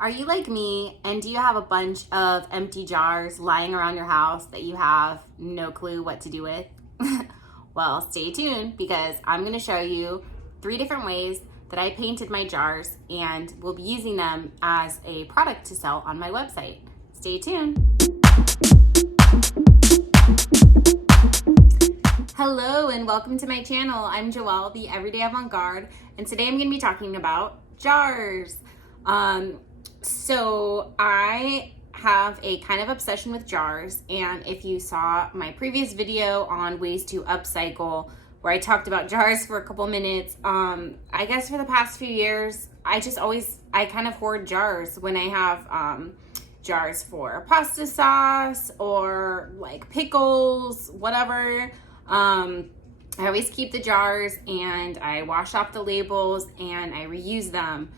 Are you like me and do you have a bunch of empty jars lying around your house that you have no clue what to do with? Well, stay tuned because I'm going to show you 3 different ways that I painted my jars and will be using them as a product to sell on my website. Stay tuned. Hello and welcome to my channel. I'm Joelle, the Everyday Avant-Garde, and today I'm going to be talking about jars. So I have a kind of obsession with jars, and if you saw my previous video on ways to upcycle, where I talked about jars for a couple minutes, I guess for the past few years, I kind of hoard jars when I have jars for pasta sauce or like pickles, whatever. I always keep the jars and I wash off the labels and I reuse them.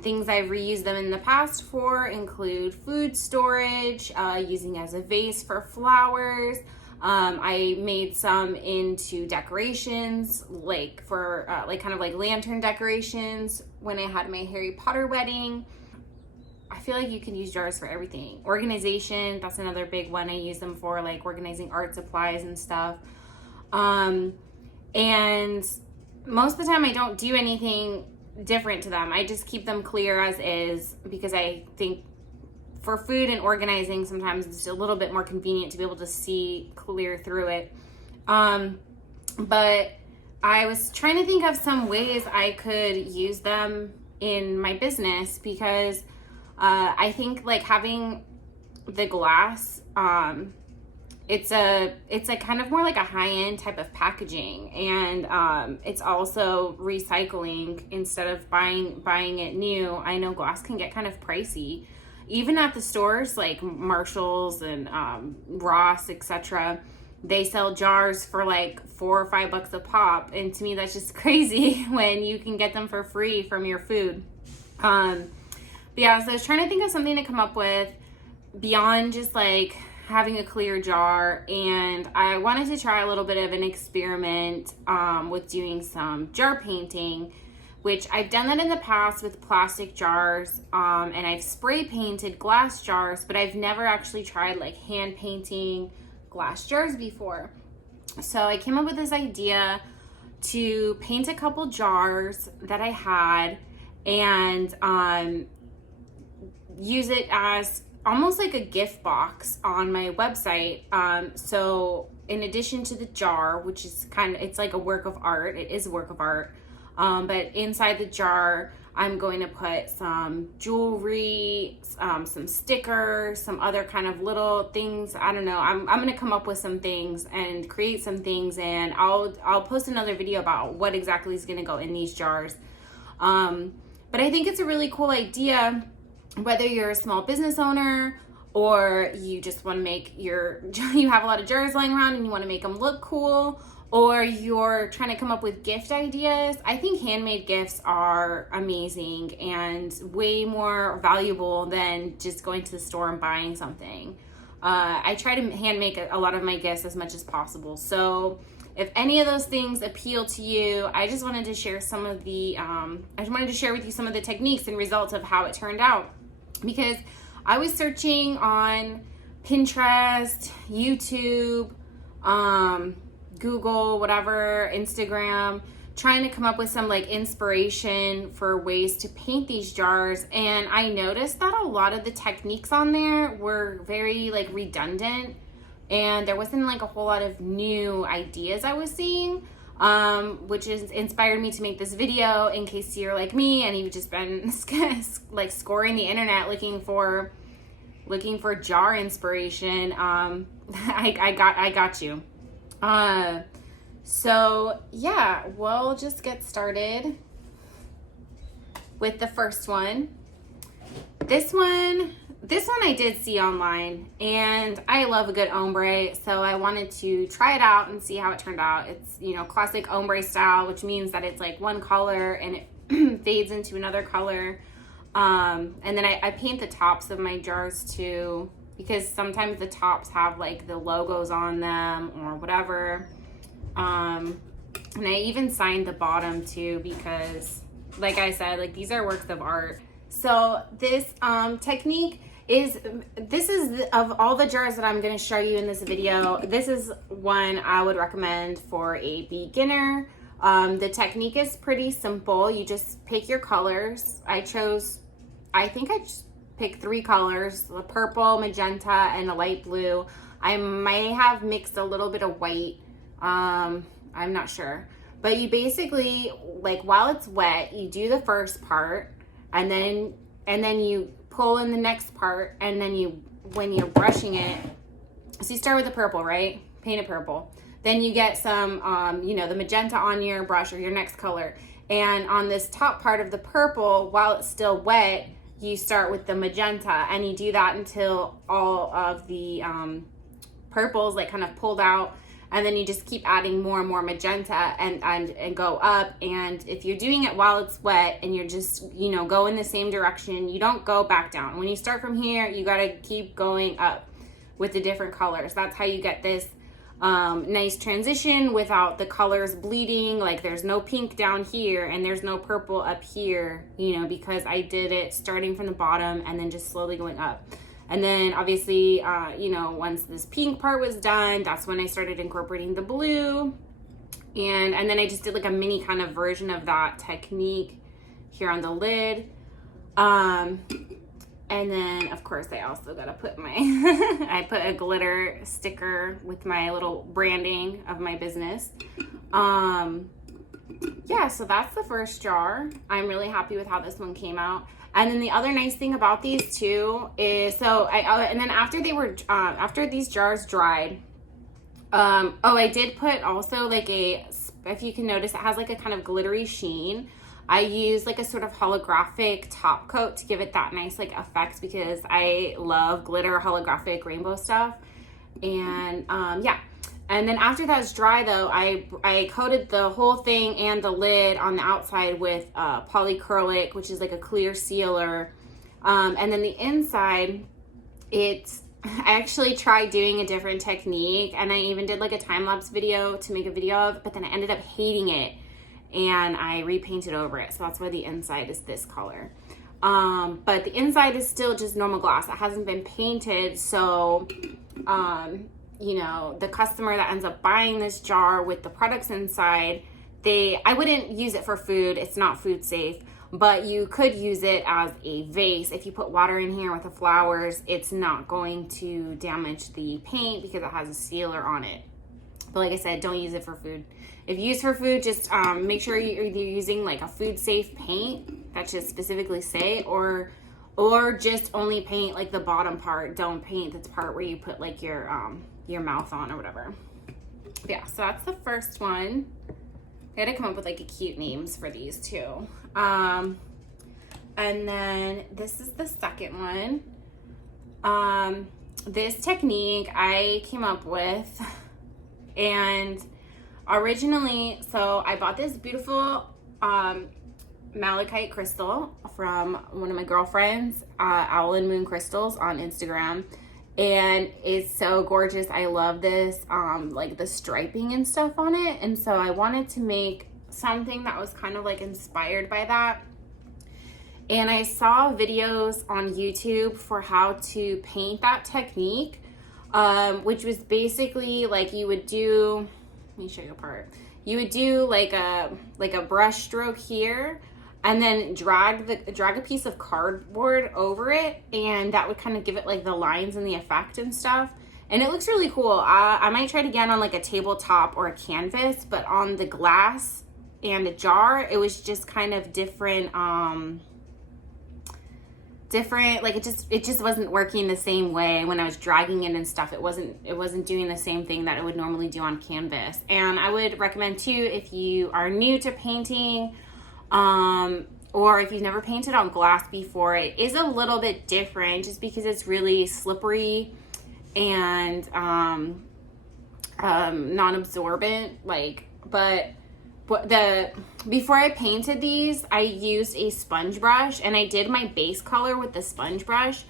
Things I've reused them in the past for include food storage, using as a vase for flowers. I made some into decorations, like for kind of like lantern decorations when I had my Harry Potter wedding. I feel like you can use jars for everything. Organization, that's another big one I use them for, like organizing art supplies and stuff. And most of the time I don't do anything different to them. I just keep them clear as is because I think for food and organizing sometimes it's a little bit more convenient to be able to see clear through it. But I was trying to think of some ways I could use them in my business because I think like having the glass, it's a kind of more like a high-end type of packaging, and it's also recycling instead of buying it new. I know glass can get kind of pricey, even at the stores like Marshall's and Ross, etc. They sell jars for like $4 or $5 a pop, and to me that's just crazy when you can get them for free from your food. But yeah, so I was trying to think of something to come up with beyond just like having a clear jar, and I wanted to try a little bit of an experiment with doing some jar painting, which I've done that in the past with plastic jars, and I've spray painted glass jars, but I've never actually tried like hand painting glass jars before. So I came up with this idea to paint a couple jars that I had and use it as almost like a gift box on my website. So in addition to the jar, which is it's like a work of art, it is a work of art. But inside the jar, I'm going to put some jewelry, some stickers, some other kind of little things. I don't know. I'm going to come up with some things and create some things, and I'll post another video about what exactly is going to go in these jars. But I think it's a really cool idea. Whether you're a small business owner or you just want to make you have a lot of jars lying around and you want to make them look cool, or you're trying to come up with gift ideas, I think handmade gifts are amazing and way more valuable than just going to the store and buying something. I try to hand make a lot of my gifts as much as possible. So if any of those things appeal to you, I just wanted to share with you some of the techniques and results of how it turned out. Because I was searching on Pinterest, YouTube, Google, whatever, Instagram, trying to come up with some like inspiration for ways to paint these jars. And I noticed that a lot of the techniques on there were very like redundant, and there wasn't like a whole lot of new ideas I was seeing. Which is inspired me to make this video in case you're like me and you've just been like scoring the internet looking for jar inspiration. I got you. So yeah, we'll just get started with the first one. This one I did see online, and I love a good ombre, so I wanted to try it out and see how it turned out. It's, classic ombre style, which means that it's like one color and it fades into another color. And then I paint the tops of my jars too, because sometimes the tops have like the logos on them or whatever. And I even signed the bottom too, because like I said, like these are works of art. So this technique is, of all the jars that I'm going to show you in this video, this is one I would recommend for a beginner. The technique is pretty simple. You just pick your colors. I think I just picked 3 colors, the purple, magenta, and a light blue. I might have mixed a little bit of white. I'm not sure. But you basically, like, while it's wet, you do the first part, and then you pull in the next part, and then when you're brushing it, so you start with the purple, right? Paint it purple. Then you get some, the magenta on your brush or your next color. And on this top part of the purple, while it's still wet, you start with the magenta, and you do that until all of the purples like kind of pulled out, and then you just keep adding more and more magenta and go up. And if you're doing it while it's wet and you're just, go in the same direction, you don't go back down. When you start from here, you got to keep going up with the different colors. That's how you get this nice transition without the colors bleeding. Like, there's no pink down here and there's no purple up here, because I did it starting from the bottom and then just slowly going up. And then obviously, once this pink part was done, that's when I started incorporating the blue. And then I just did like a mini kind of version of that technique here on the lid. And then of course I also got to put I put a glitter sticker with my little branding of my business. Yeah, so that's the first jar. I'm really happy with how this one came out. And then the other nice thing about these two is, and then after these jars dried, I did put also like if you can notice, it has like a kind of glittery sheen. I used like a sort of holographic top coat to give it that nice like effect, because I love glitter, holographic, rainbow stuff. And yeah. And then after that's dry though, I coated the whole thing and the lid on the outside with polyacrylic, which is like a clear sealer. And then the inside, I actually tried doing a different technique, and I even did like a time-lapse video to make a video of, but then I ended up hating it and I repainted over it. So that's why the inside is this color. But the inside is still just normal glass. It hasn't been painted. So, the customer that ends up buying this jar with the products inside, I wouldn't use it for food. It's not food safe, but you could use it as a vase. If you put water in here with the flowers, it's not going to damage the paint because it has a sealer on it. But like I said, don't use it for food. If you use for food, just make sure you're using like a food safe paint that should specifically say, or just only paint like the bottom part. Don't paint the part where you put like your mouth on or whatever. Yeah, so that's the first one. I had to come up with like cute names for these too. And then this is the second one. This technique I came up with, and originally, so I bought this beautiful malachite crystal from one of my girlfriends, Owl and Moon Crystals on Instagram. And it's so gorgeous. I love this, like the striping and stuff on it. And so I wanted to make something that was kind of like inspired by that. And I saw videos on YouTube for how to paint that technique, which was basically like you would do, let me show you a part. You would do like a brush stroke here, and then drag a piece of cardboard over it, and that would kind of give it like the lines and the effect and stuff. And it looks really cool. I might try it again on like a tabletop or a canvas, but on the glass and a jar, it was just kind of different, like it just wasn't working the same way when I was dragging it and stuff. It wasn't doing the same thing that it would normally do on canvas. And I would recommend too, if you are new to painting, or if you've never painted on glass before, it is a little bit different just because it's really slippery and non-absorbent, but before I painted these, I used a sponge brush, and I did my base color with the sponge brush.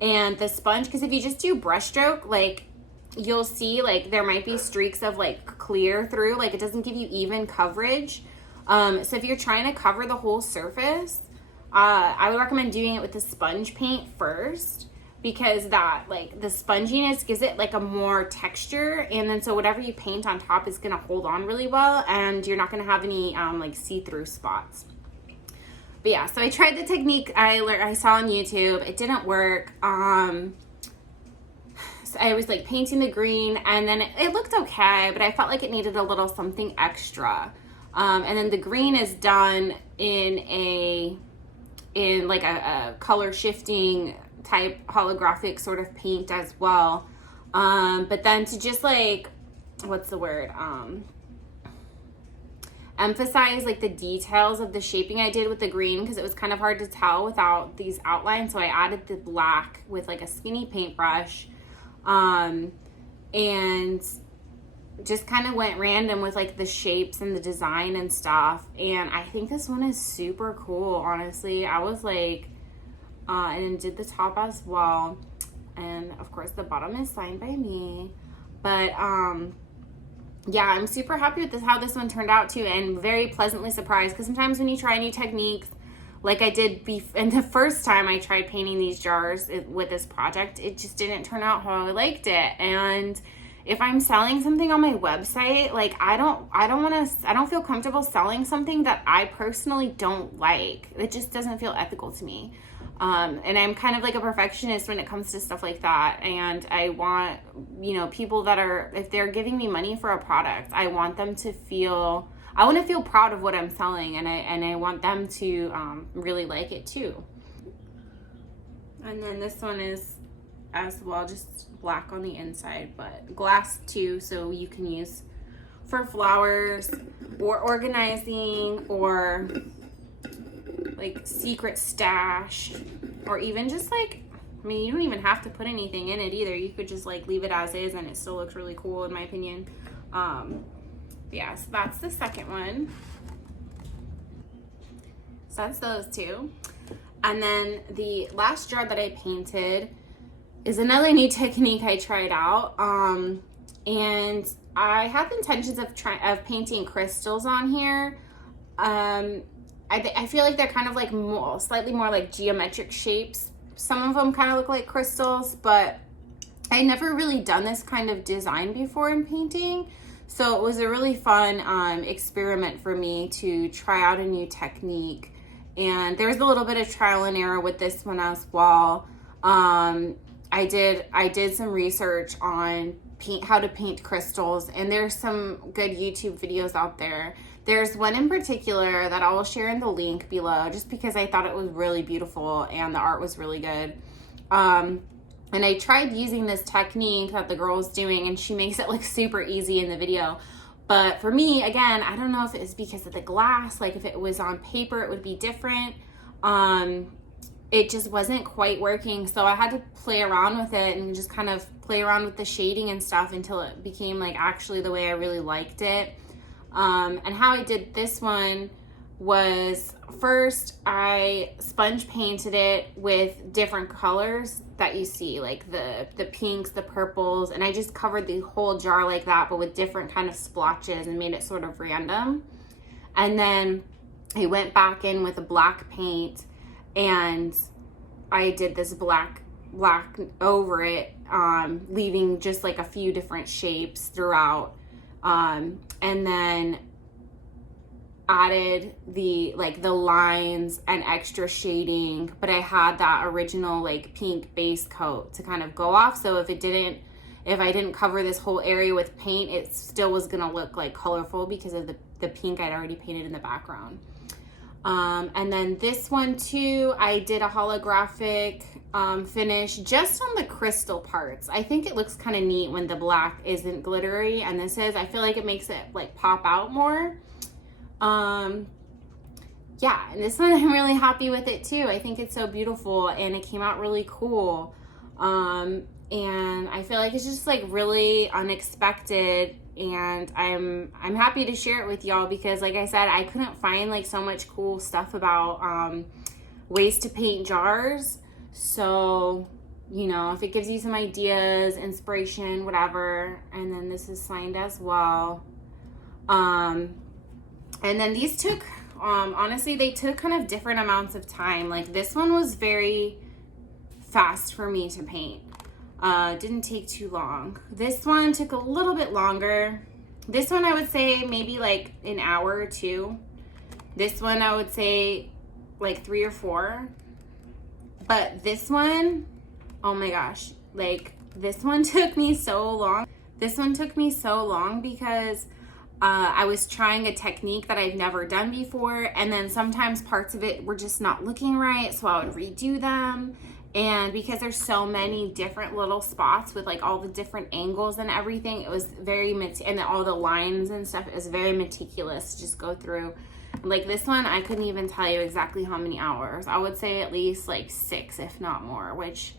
And the sponge, because if you just do brush stroke, like you'll see like there might be streaks of like clear through, like it doesn't give you even coverage. So if you're trying to cover the whole surface, I would recommend doing it with the sponge paint first, because that, like, the sponginess gives it like a more texture, and then so whatever you paint on top is gonna hold on really well, and you're not gonna have any like see-through spots. But yeah, so I tried the technique I saw on YouTube. It didn't work. So I was like painting the green, and then it looked okay, but I felt like it needed a little something extra. And then the green is done in like a color shifting type holographic sort of paint as well. But then to just like, what's the word? Emphasize like the details of the shaping I did with the green, because it was kind of hard to tell without these outlines. So I added the black with like a skinny paintbrush, and just kind of went random with like the shapes and the design and stuff. And I think this one is super cool, honestly. I was like, and did the top as well, and of course the bottom is signed by me. But yeah, I'm super happy with how this one turned out too, and very pleasantly surprised, because sometimes when you try new techniques, like I did and the first time I tried painting these jars with this project, it just didn't turn out how I liked it. And if I'm selling something on my website, like I don't feel comfortable selling something that I personally don't like. It just doesn't feel ethical to me. And I'm kind of like a perfectionist when it comes to stuff like that. And I want, people that are, if they're giving me money for a product, I want them to feel, I want to feel proud of what I'm selling, and I want them to really like it too. And then this one is as well, just black on the inside, but glass too, so you can use for flowers or organizing, or like secret stash, or even just like, I mean, you don't even have to put anything in it either. You could just like leave it as is, and it still looks really cool in my opinion. Yeah, so that's the second one. So that's those two. And then the last jar that I painted is another new technique I tried out. And I had the intentions of painting crystals on here. I feel like they're kind of like slightly more like geometric shapes. Some of them kind of look like crystals, but I never really done this kind of design before in painting. So it was a really fun experiment for me to try out a new technique. And there's a little bit of trial and error with this one as well. I did some research on how to paint crystals, and there's some good YouTube videos out there. There's one in particular that I will share in the link below, just because I thought it was really beautiful and the art was really good. And I tried using this technique that the girl was doing, and she makes it look super easy in the video. But for me, again, I don't know if it was because of the glass, like if it was on paper, it would be different. It just wasn't quite working. So I had to play around with it and just kind of play around with the shading and stuff until it became like actually the way I really liked it. And how I did this one was, first I sponge painted it with different colors that you see, like the pinks, the purples, and I just covered the whole jar like that, but with different kind of splotches, and made it sort of random. And then I went back in with a black paint, and I did this black over it, leaving just like a few different shapes throughout, and then added the lines and extra shading, but I had that original like pink base coat to kind of go off. So if I didn't cover this whole area with paint, it still was gonna look like colorful because of the pink I'd already painted in the background. And then this one too, I did a holographic finish just on the crystal parts. I think it looks kind of neat when the black isn't glittery, and this is. I feel like it makes it like pop out more. Yeah, and this one I'm really happy with it too. I think it's so beautiful, and it came out really cool. And I feel like it's just like really unexpected, and I'm happy to share it with y'all, because like I said, I couldn't find like so much cool stuff about ways to paint jars. So, if it gives you some ideas, inspiration, whatever. And then this is signed as well. And then these took Honestly, they took kind of different amounts of time. Like this one was very fast for me to paint. Didn't take too long. This one took a little bit longer. This one I would say maybe like an hour or two. This one I would say like 3 or 4. But this one, oh my gosh, like this one took me so long. This one took me so long because I was trying a technique that I've never done before, and then sometimes parts of it were just not looking right, so I would redo them. And because there's so many different little spots with like all the different angles and everything, it was very and all the lines and stuff, it was very meticulous to just go through. Like this one, I couldn't even tell you exactly how many hours. I would say at least like 6, if not more, which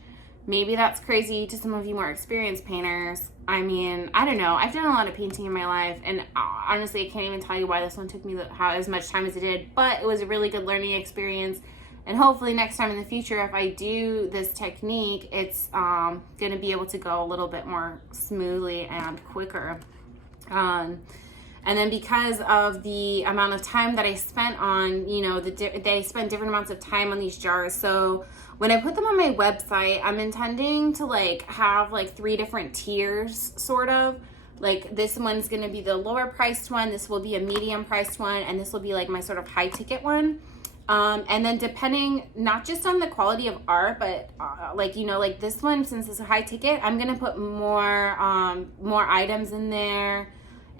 maybe that's crazy to some of you more experienced painters. I mean, I don't know. I've done a lot of painting in my life, and honestly, I can't even tell you why this one took me as much time as it did, but it was a really good learning experience. And hopefully next time in the future, if I do this technique, it's going to be able to go a little bit more smoothly and quicker. And then because of the amount of time that I spent on, you know, they spend different amounts of time on these jars. So when I put them on my website, I'm intending to like have like 3 different tiers, sort of. Like this one's going to be the lower priced one, this will be a medium priced one, and this will be like my sort of high ticket one. And then depending not just on the quality of art, but like, you know, like this one, since it's a high ticket, I'm going to put more items in there.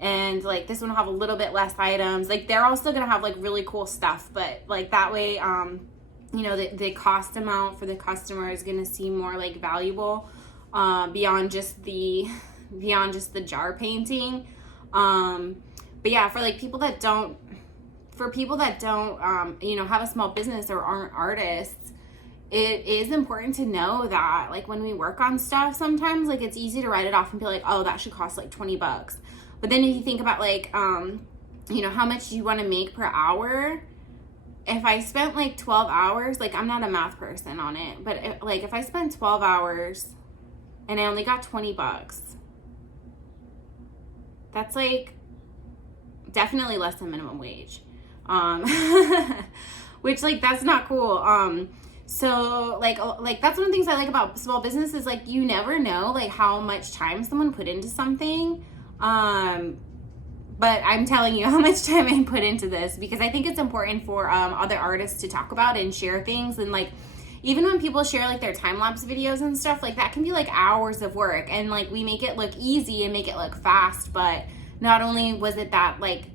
And like this one will have a little bit less items. Like they're all still gonna have like really cool stuff, but like that way, you know, the cost amount for the customer is gonna seem more like valuable beyond just the jar painting. But yeah, for like people that don't, you know, have a small business or aren't artists, it is important to know that like when we work on stuff, sometimes like it's easy to write it off and be like, oh, that should cost like $20. But then if you think about like, you know, how much you want to make per hour, if I spent like 12 hours, like I'm not a math person on it, but if I spent 12 hours and I only got $20, that's like definitely less than minimum wage. Which like, that's not cool. So like that's one of the things I like about small business is like, you never know like how much time someone put into something. But I'm telling you how much time I put into this because I think it's important for other artists to talk about and share things. And like, even when people share like their time-lapse videos and stuff, like that can be like hours of work, and like we make it look easy and make it look fast, but not only was it that like,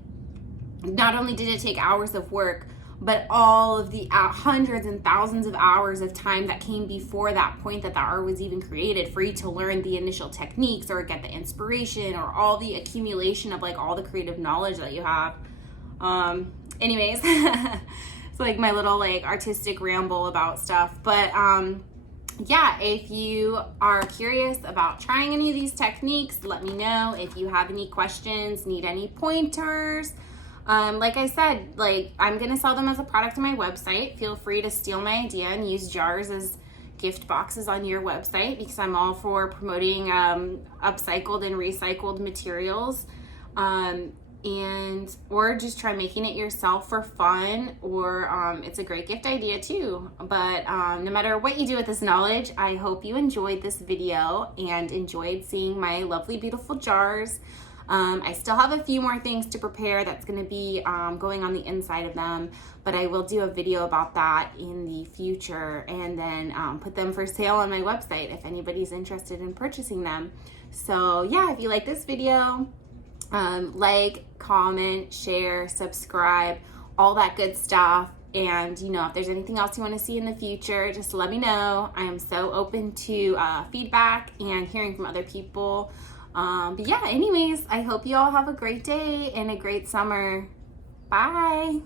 not only did it take hours of work, but all of the hundreds and thousands of hours of time that came before that point that the art was even created for you to learn the initial techniques or get the inspiration or all the accumulation of like all the creative knowledge that you have. Anyways, it's like my little like artistic ramble about stuff. But yeah, if you are curious about trying any of these techniques, let me know. If you have any questions, need any pointers, like I said, like I'm going to sell them as a product on my website. Feel free to steal my idea and use jars as gift boxes on your website because I'm all for promoting upcycled and recycled materials. Or just try making it yourself for fun, or it's a great gift idea too. But no matter what you do with this knowledge, I hope you enjoyed this video and enjoyed seeing my lovely, beautiful jars. I still have a few more things to prepare that's going to be going on the inside of them, but I will do a video about that in the future and then put them for sale on my website if anybody's interested in purchasing them. So yeah, if you like this video, like, comment, share, subscribe, all that good stuff. And you know, if there's anything else you want to see in the future, just let me know. I am so open to feedback and hearing from other people. But yeah, anyways, I hope you all have a great day and a great summer. Bye.